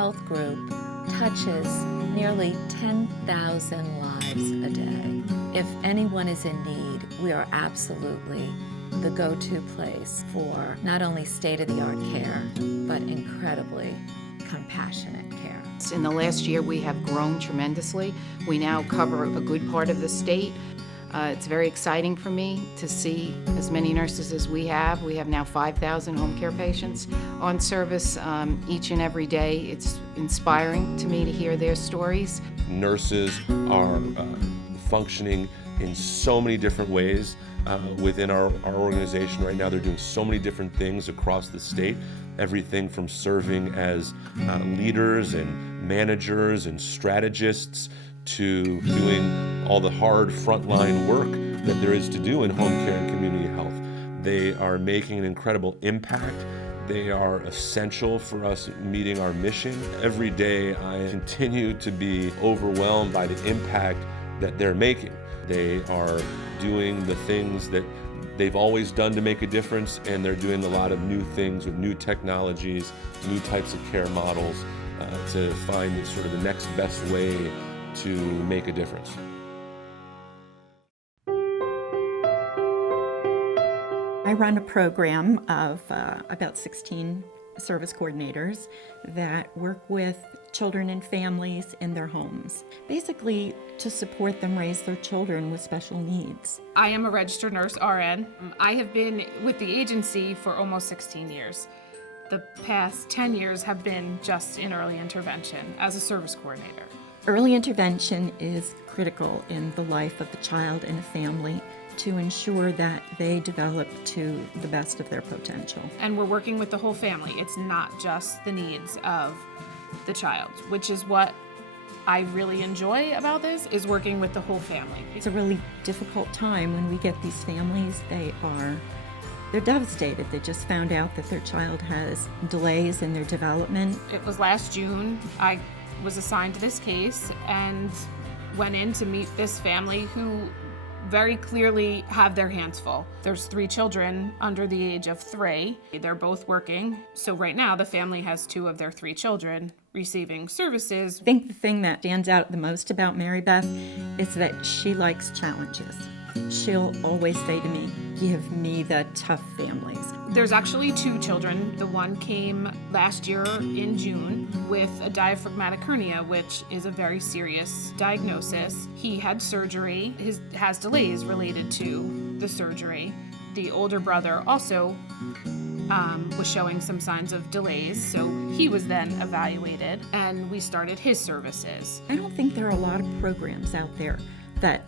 health group touches nearly 10,000 lives a day. If anyone is in need, we are absolutely the go-to place for not only state-of-the-art care, but incredibly compassionate care. In the last year, we have grown tremendously. We now cover a good part of the state. It's very exciting for me to see as many nurses as we have. We have now 5,000 home care patients on service each and every day. It's inspiring to me to hear their stories. Nurses are functioning in so many different ways within our organization right now. They're doing so many different things across the state. Everything from serving as leaders and managers and strategists to doing all the hard frontline work that there is to do in home care and community health. They are making an incredible impact. They are essential for us meeting our mission. Every day I continue to be overwhelmed by the impact that they're making. They are doing the things that they've always done to make a difference, and they're doing a lot of new things with new technologies, new types of care models to find sort of the next best way to make a difference. I run a program of about 16 service coordinators that work with children and families in their homes, basically to support them raise their children with special needs. I am a registered nurse, RN. I have been with the agency for almost 16 years. The past 10 years have been just in early intervention as a service coordinator. Early intervention is critical in the life of the child and a family to ensure that they develop to the best of their potential. And we're working with the whole family. It's not just the needs of the child, which is what I really enjoy about this, is working with the whole family. It's a really difficult time when we get these families. They're devastated. They just found out that their child has delays in their development. It was last June. I was assigned to this case and went in to meet this family who very clearly have their hands full. There's 3 children under the age of 3. They're both working. So right now the family has 2 of their 3 children receiving services. I think the thing that stands out the most about Mary Beth is that she likes challenges. She'll always say to me, "Give me the tough families." There's actually 2 children. The one came last year in June with a diaphragmatic hernia, which is a very serious diagnosis. He had surgery. Has delays related to the surgery. The older brother also was showing some signs of delays, so he was then evaluated and we started his services. I don't think there are a lot of programs out there that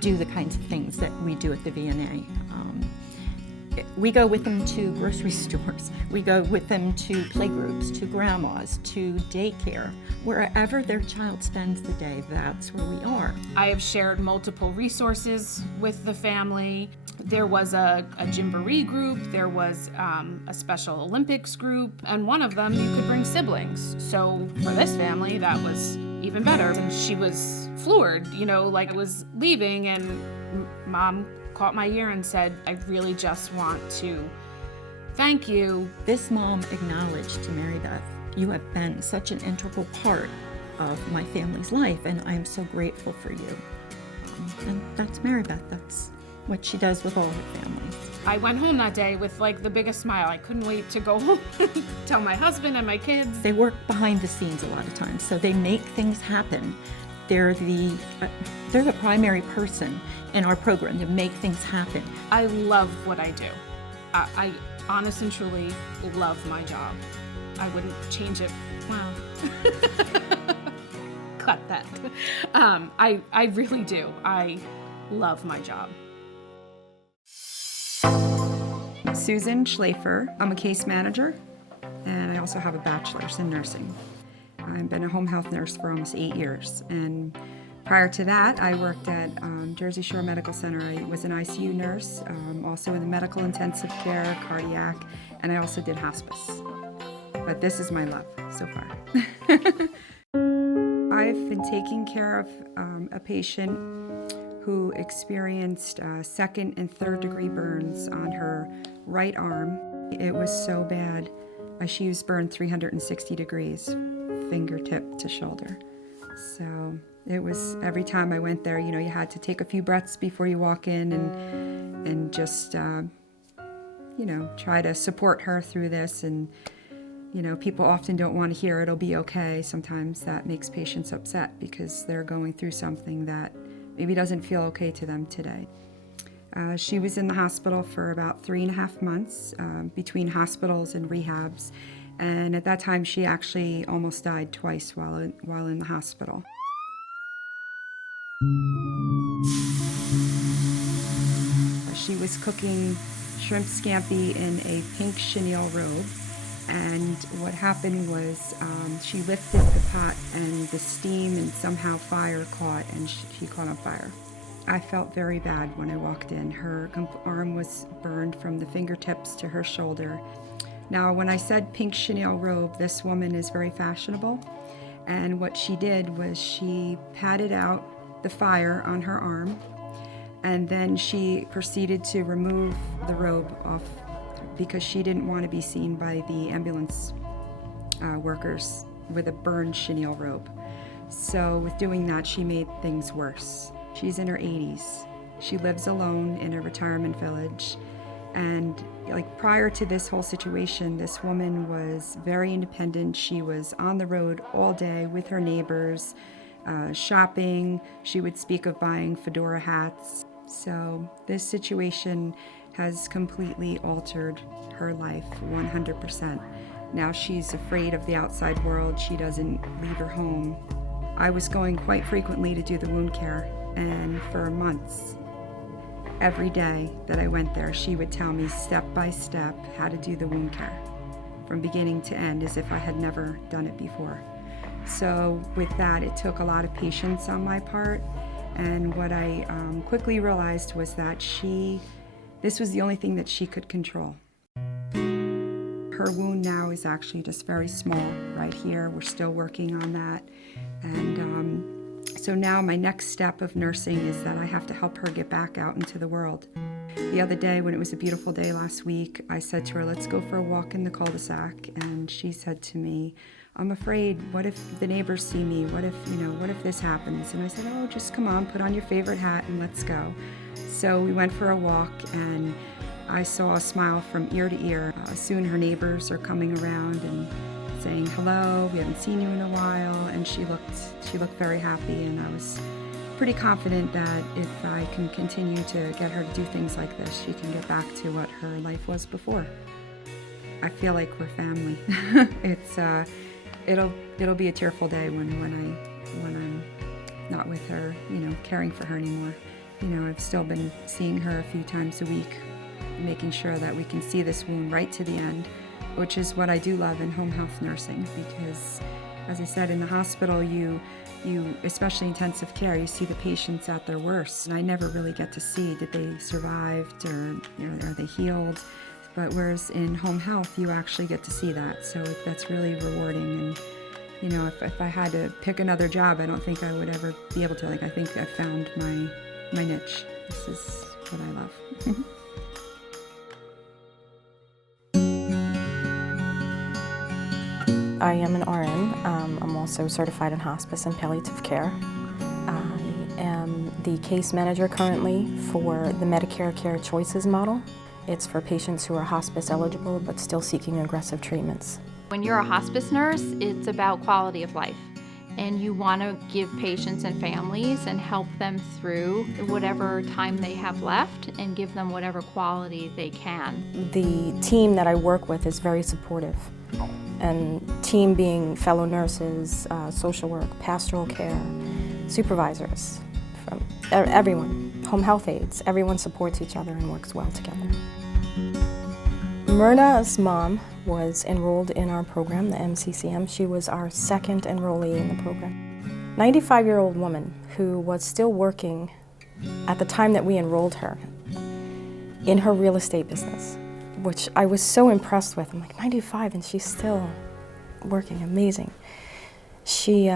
do the kinds of things that we do at the VNA. We go with them to grocery stores. We go with them to playgroups, to grandmas, to daycare. Wherever their child spends the day, that's where we are. I have shared multiple resources with the family. There was a Gymboree group, there was a Special Olympics group, and one of them you could bring siblings. So for this family, that was even better. And she was floored, like I was leaving and Mom caught my ear and said, "I really just want to thank you." This mom acknowledged to Mary Beth, "You have been such an integral part of my family's life, and I'm so grateful for you." And that's Mary Beth. That's what she does with all her families. I went home that day with the biggest smile. I couldn't wait to go home and tell my husband and my kids. They work behind the scenes a lot of times, so they make things happen. They're the primary person in our program to make things happen. I love what I do. I honest and truly love my job. I wouldn't change it. Well, cut that. I really do. I love my job. Susan Schlafer. I'm a case manager, and I also have a bachelor's in nursing. I've been a home health nurse for almost 8 years, and prior to that, I worked at Jersey Shore Medical Center. I was an ICU nurse, also in the medical intensive care, cardiac, and I also did hospice. But this is my love so far. I've been taking care of a patient who experienced 2nd and 3rd degree burns on her right arm. It was so bad. She was burned 360 degrees. fingertip to shoulder. So it was, every time I went there, you had to take a few breaths before you walk in and just, try to support her through this. And, people often don't want to hear it'll be okay. Sometimes that makes patients upset because they're going through something that maybe doesn't feel okay to them today. She was in the hospital for about 3.5 months, between hospitals and rehabs. And at that time, she actually almost died twice while in the hospital. She was cooking shrimp scampi in a pink chenille robe. And what happened was she lifted the pot and the steam and somehow fire caught, and she caught on fire. I felt very bad when I walked in. Her arm was burned from the fingertips to her shoulder. Now, when I said pink chenille robe, this woman is very fashionable. And what she did was she patted out the fire on her arm, and then she proceeded to remove the robe off because she didn't want to be seen by the ambulance workers with a burned chenille robe. So with doing that, she made things worse. She's in her 80s. She lives alone in a retirement village. And prior to this whole situation, this woman was very independent. She was on the road all day with her neighbors, shopping. She would speak of buying fedora hats. So this situation has completely altered her life 100%. Now she's afraid of the outside world. She doesn't leave her home. I was going quite frequently to do the wound care, and for months, every day that I went there, she would tell me step by step how to do the wound care from beginning to end, as if I had never done it before. So with that, it took a lot of patience on my part, and what I quickly realized was that this was the only thing that she could control. Her wound now is actually just very small right here. We're still working on that. And so now my next step of nursing is that I have to help her get back out into the world. The other day, when it was a beautiful day last week, I said to her, let's go for a walk in the cul-de-sac. And she said to me, I'm afraid, what if the neighbors see me? What if this happens? And I said, oh, just come on, put on your favorite hat and let's go. So we went for a walk, and I saw a smile from ear to ear. Soon her neighbors are coming around and saying, hello, we haven't seen you in a while. And she looked very happy, and I was pretty confident that if I can continue to get her to do things like this, she can get back to what her life was before. I feel like we're family. It'll be a tearful day when I'm not with her, caring for her anymore. I've still been seeing her a few times a week, making sure that we can see this wound right to the end, which is what I do love in home health nursing, because, as I said, in the hospital, you especially intensive care, you see the patients at their worst, and I never really get to see, did they survived, or are they healed? But whereas in home health, you actually get to see that, so that's really rewarding. And if I had to pick another job, I don't think I would ever be able to. I think I found my niche. This is what I love. I am an RN. I'm also certified in hospice and palliative care. I am the case manager currently for the Medicare Care Choices model. It's for patients who are hospice eligible but still seeking aggressive treatments. When you're a hospice nurse, it's about quality of life. And you want to give patients and families and help them through whatever time they have left and give them whatever quality they can. The team that I work with is very supportive. And team being fellow nurses, social work, pastoral care, supervisors, from everyone, home health aides, everyone supports each other and works well together. Myrna's mom was enrolled in our program, the MCCM. She was our second enrollee in the program. 95-year-old woman who was still working at the time that we enrolled her in her real estate business, which I was so impressed with. I'm like, 95 and she's still working, amazing. She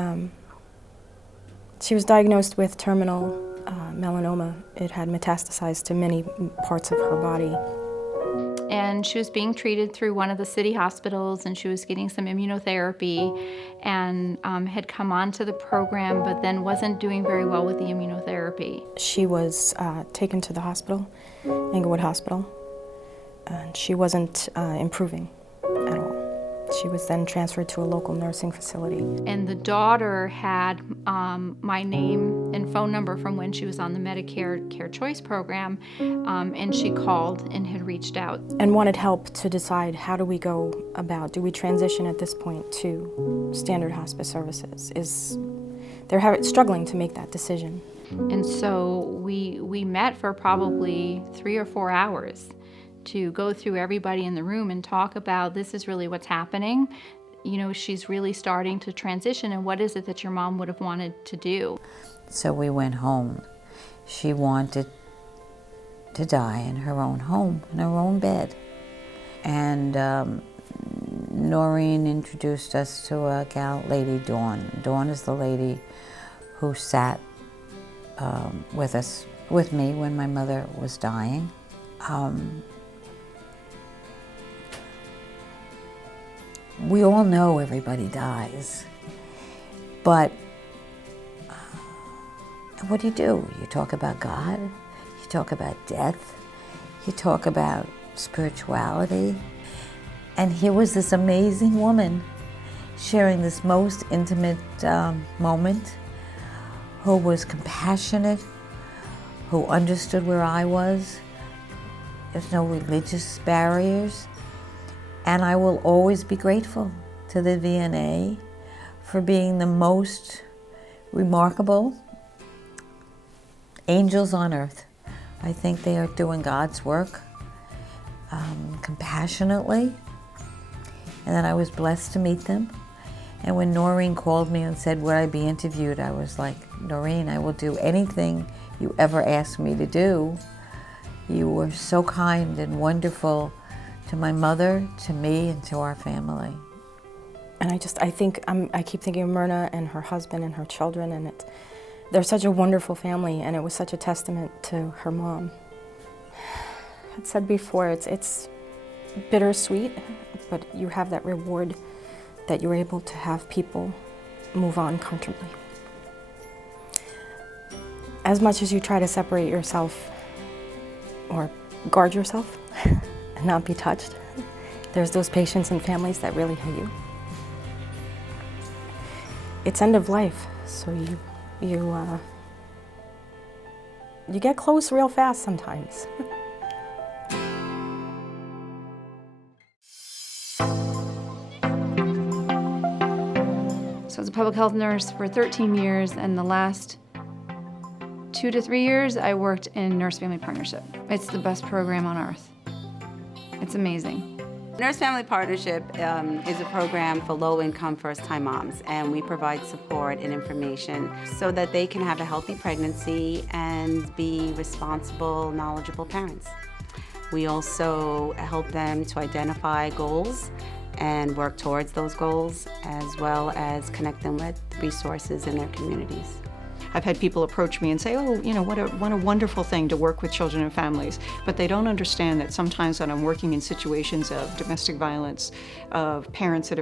was diagnosed with terminal melanoma. It had metastasized to many parts of her body. and she was being treated through one of the city hospitals, and she was getting some immunotherapy, and had come onto the program, but then wasn't doing very well with the immunotherapy. She was taken to the hospital, Inglewood Hospital, and she wasn't improving at all. She was then transferred to a local nursing facility. And the daughter had my name and phone number from when she was on the Medicare Care Choice program, and she called and had reached out. And wanted help to decide, how do we go about, do we transition at this point to standard hospice services? They're struggling to make that decision. And so we met for probably 3 or 4 hours to go through everybody in the room and talk about, this is really what's happening. You know, she's really starting to transition, and what is it that your mom would have wanted to do? So we went home. She wanted to die in her own home, in her own bed. And Noreen introduced us to a gal, Lady Dawn. Dawn is the lady who sat with me when my mother was dying. We all know everybody dies, but what do? You talk about God, you talk about death, you talk about spirituality, and here was this amazing woman sharing this most intimate moment, who was compassionate, who understood where I was. There's no religious barriers. And I will always be grateful to the VNA for being the most remarkable angels on earth. I think they are doing God's work compassionately, and then I was blessed to meet them. And when Noreen called me and said, would I be interviewed, I was like, Noreen, I will do anything you ever ask me to do. You were so kind and wonderful to my mother, to me, and to our family. And I keep thinking of Myrna and her husband and her children, and they're such a wonderful family, and it was such a testament to her mom. I said before, it's bittersweet, but you have that reward that you're able to have people move on comfortably. As much as you try to separate yourself or guard yourself and not be touched, there's those patients and families that really hate you. It's end of life, so you get close real fast sometimes. So I was a public health nurse for 13 years, and the last 2 to 3 years I worked in Nurse-Family Partnership. It's the best program on earth. It's amazing. Nurse-Family Partnership is a program for low-income first-time moms, and we provide support and information so that they can have a healthy pregnancy and be responsible, knowledgeable parents. We also help them to identify goals and work towards those goals, as well as connect them with resources in their communities. I've had people approach me and say, oh, you know, what a wonderful thing to work with children and families. But they don't understand that sometimes when I'm working in situations of domestic violence, of parents that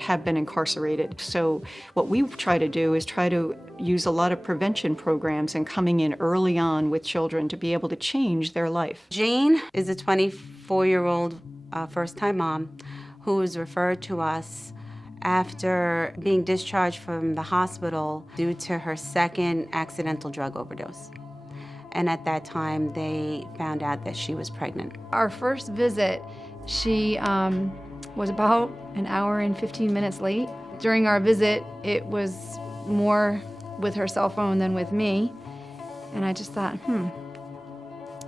have been incarcerated. So what we try to do is try to use a lot of prevention programs and coming in early on with children to be able to change their life. Jane is a 24-year-old first-time mom who was referred to us after being discharged from the hospital due to her second accidental drug overdose. And at that time, they found out that she was pregnant. Our first visit, she was about an hour and 15 minutes late. During our visit, it was more with her cell phone than with me. And I just thought,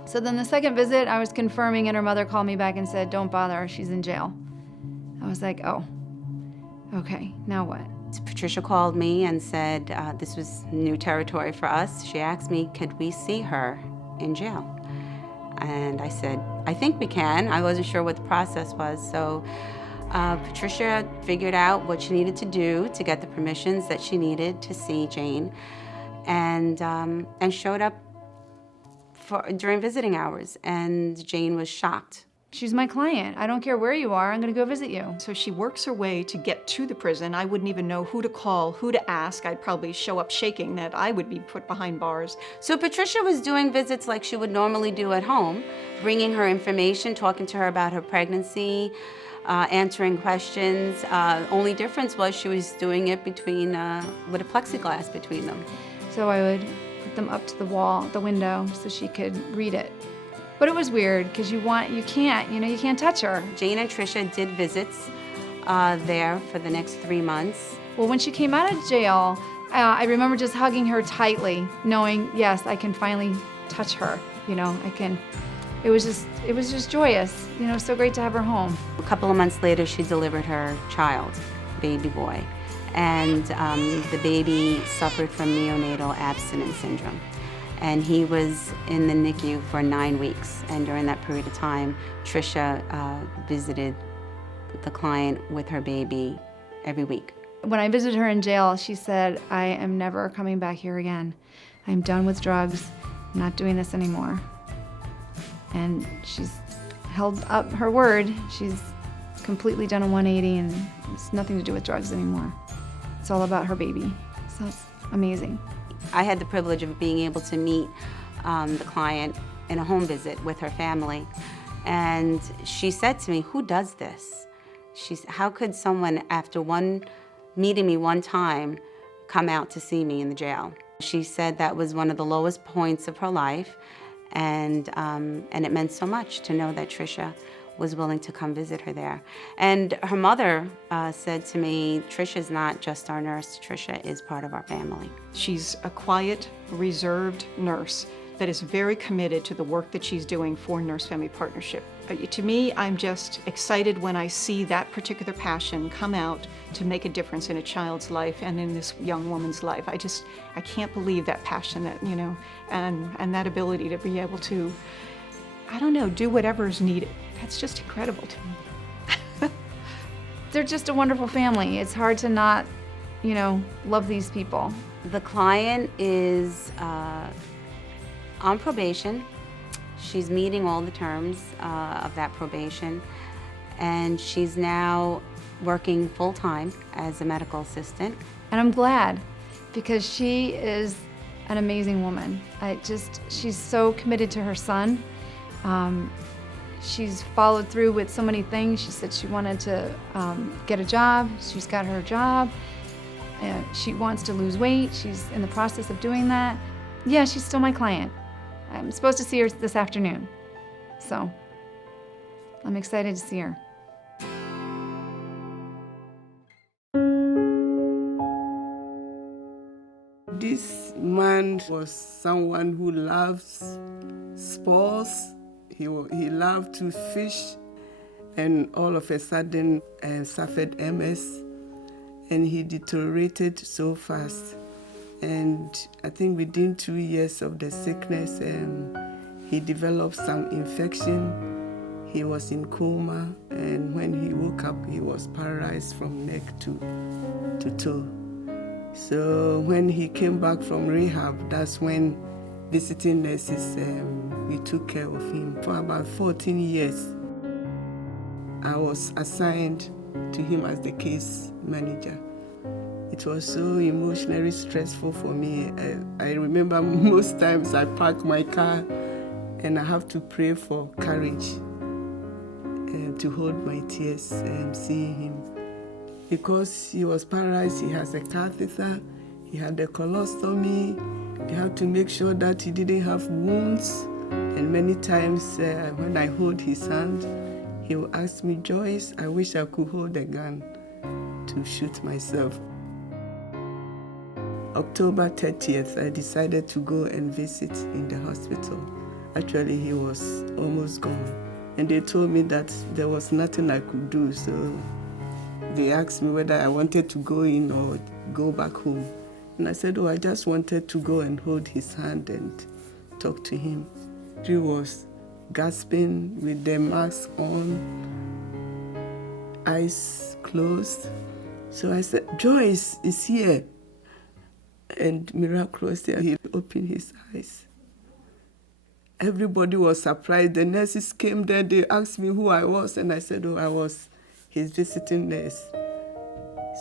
So then the second visit, I was confirming, and her mother called me back and said, don't bother her, she's in jail. I was like, oh. Okay, now what? Patricia called me and said this was new territory for us. She asked me, could we see her in jail? And I said, I think we can. I wasn't sure what the process was. So Patricia figured out what she needed to do to get the permissions that she needed to see Jane, and showed up during visiting hours. And Jane was shocked. She's my client. I don't care where you are, I'm gonna go visit you. So she works her way to get to the prison. I wouldn't even know who to call, who to ask. I'd probably show up shaking that I would be put behind bars. So Patricia was doing visits like she would normally do at home, bringing her information, talking to her about her pregnancy, answering questions. Only difference was she was doing it between, with a plexiglass between them. So I would put them up to the wall, the window, so she could read it. But it was weird because you can't touch her. Jane and Tricia did visits there for the next 3 months. Well, when she came out of jail, I remember just hugging her tightly, knowing, yes, I can finally touch her. I can. It was just joyous. So great to have her home. A couple of months later, she delivered her child, baby boy, and the baby suffered from neonatal abstinence syndrome. And he was in the NICU for 9 weeks. And during that period of time, Tricia visited the client with her baby every week. When I visited her in jail, she said, I am never coming back here again. I'm done with drugs. I'm not doing this anymore. And she's held up her word. She's completely done a 180 and it's nothing to do with drugs anymore. It's all about her baby. So it's amazing. I had the privilege of being able to meet the client in a home visit with her family. And she said to me, who does this? How could someone, after meeting me one time, come out to see me in the jail? She said that was one of the lowest points of her life. And it meant so much to know that Tricia was willing to come visit her there. And her mother said to me, Tricia's not just our nurse, Tricia is part of our family. She's a quiet, reserved nurse that is very committed to the work that she's doing for Nurse-Family Partnership. To me, I'm just excited when I see that particular passion come out to make a difference in a child's life and in this young woman's life. I can't believe that passion, and that ability to be able to, do whatever is needed. That's just incredible to me. They're just a wonderful family. It's hard to not, love these people. The client is on probation. She's meeting all the terms of that probation, and she's now working full-time as a medical assistant. And I'm glad, because she is an amazing woman. She's so committed to her son. She's followed through with so many things. She said she wanted to get a job. She's got her job. She wants to lose weight. She's in the process of doing that. Yeah, she's still my client. I'm supposed to see her this afternoon. So I'm excited to see her. This man was someone who loves sports. He loved to fish, and all of a sudden suffered MS, and he deteriorated so fast. And I think within 2 years of the sickness, he developed some infection. He was in coma, and when he woke up, he was paralyzed from neck to toe. So when he came back from rehab, that's when visiting nurses, we took care of him. For about 14 years, I was assigned to him as the case manager. It was so emotionally stressful for me. I remember most times I park my car and I have to pray for courage to hold my tears seeing him. Because he was paralyzed, he has a catheter, he had a colostomy. You have to make sure that he didn't have wounds. And many times when I hold his hand, he will ask me, Joyce, I wish I could hold a gun to shoot myself. October 30th, I decided to go and visit in the hospital. Actually, he was almost gone. And they told me that there was nothing I could do, so they asked me whether I wanted to go in or go back home. And I said, I just wanted to go and hold his hand and talk to him. He was gasping with the mask on, eyes closed. So I said, Joyce is here. And miraculously, he opened his eyes. everybody was surprised. The nurses came there, they asked me who I was, and I said, oh, I was his visiting nurse.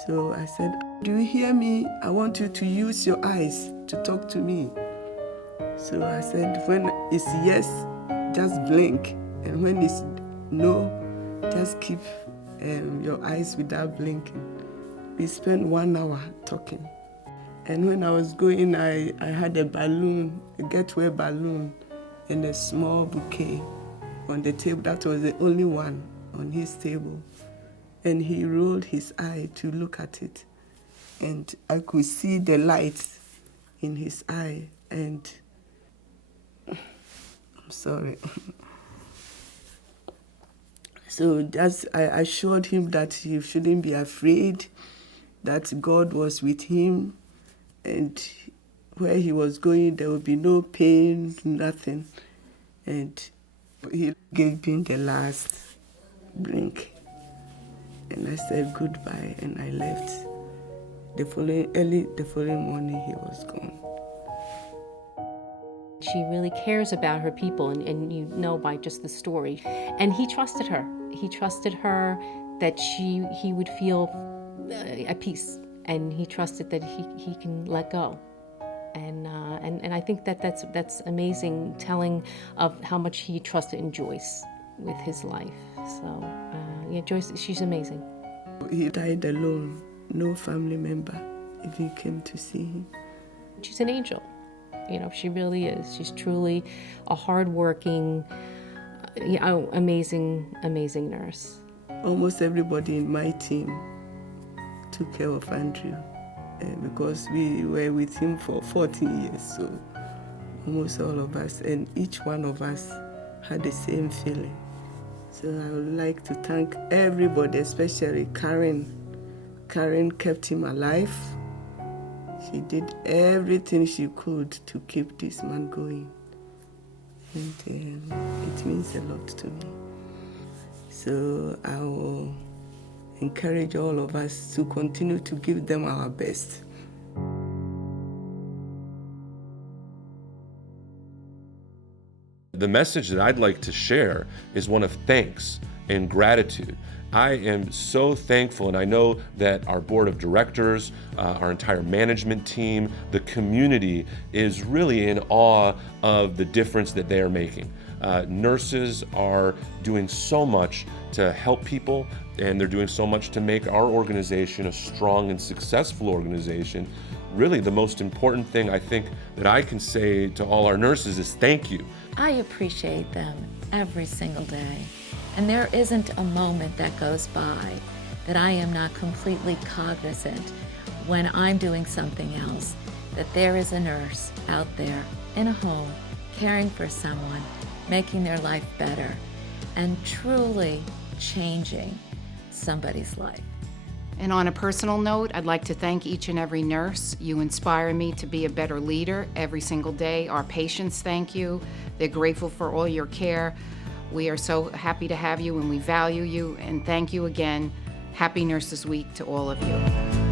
So I said, do you hear me? I want you to use your eyes to talk to me. So I said, when it's yes, just blink. And when it's no, just keep your eyes without blinking. We spent 1 hour talking. And when I was going, I had a balloon, a get-well balloon, and a small bouquet on the table. That was the only one on his table. And he rolled his eye to look at it. And I could see the light in his eye. And I'm sorry. So I assured him that he shouldn't be afraid, that God was with him, and where he was going, there would be no pain, nothing. And he gave me the last blink. And I said goodbye, and I left. Early the following morning, he was gone. She really cares about her people, and you know by just the story. And he trusted her. He trusted her that he would feel at peace, and he trusted that he can let go. And I think that's amazing, telling of how much he trusted in Joyce with his life. So yeah, Joyce, she's amazing. He died alone, no family member even came to see him. She's an angel. You know, she really is. She's truly a hardworking, amazing nurse. Almost everybody in my team took care of Andrew because we were with him for 14 years, so almost all of us, and each one of us had the same feeling. So I would like to thank everybody, especially Karen. Karen kept him alive. She did everything she could to keep this man going. And it means a lot to me. So I will encourage all of us to continue to give them our best. The message that I'd like to share is one of thanks and gratitude. I am so thankful, and I know that our board of directors, our entire management team, the community is really in awe of the difference that they are making. Nurses are doing so much to help people, and they're doing so much to make our organization a strong and successful organization. Really, the most important thing I think that I can say to all our nurses is thank you. I appreciate them every single day. And there isn't a moment that goes by that I am not completely cognizant when I'm doing something else, that there is a nurse out there in a home caring for someone, making their life better, and truly changing somebody's life. And on a personal note, I'd like to thank each and every nurse. You inspire me to be a better leader every single day. Our patients thank you. They're grateful for all your care. We are so happy to have you, and we value you, and thank you again. Happy Nurses Week to all of you.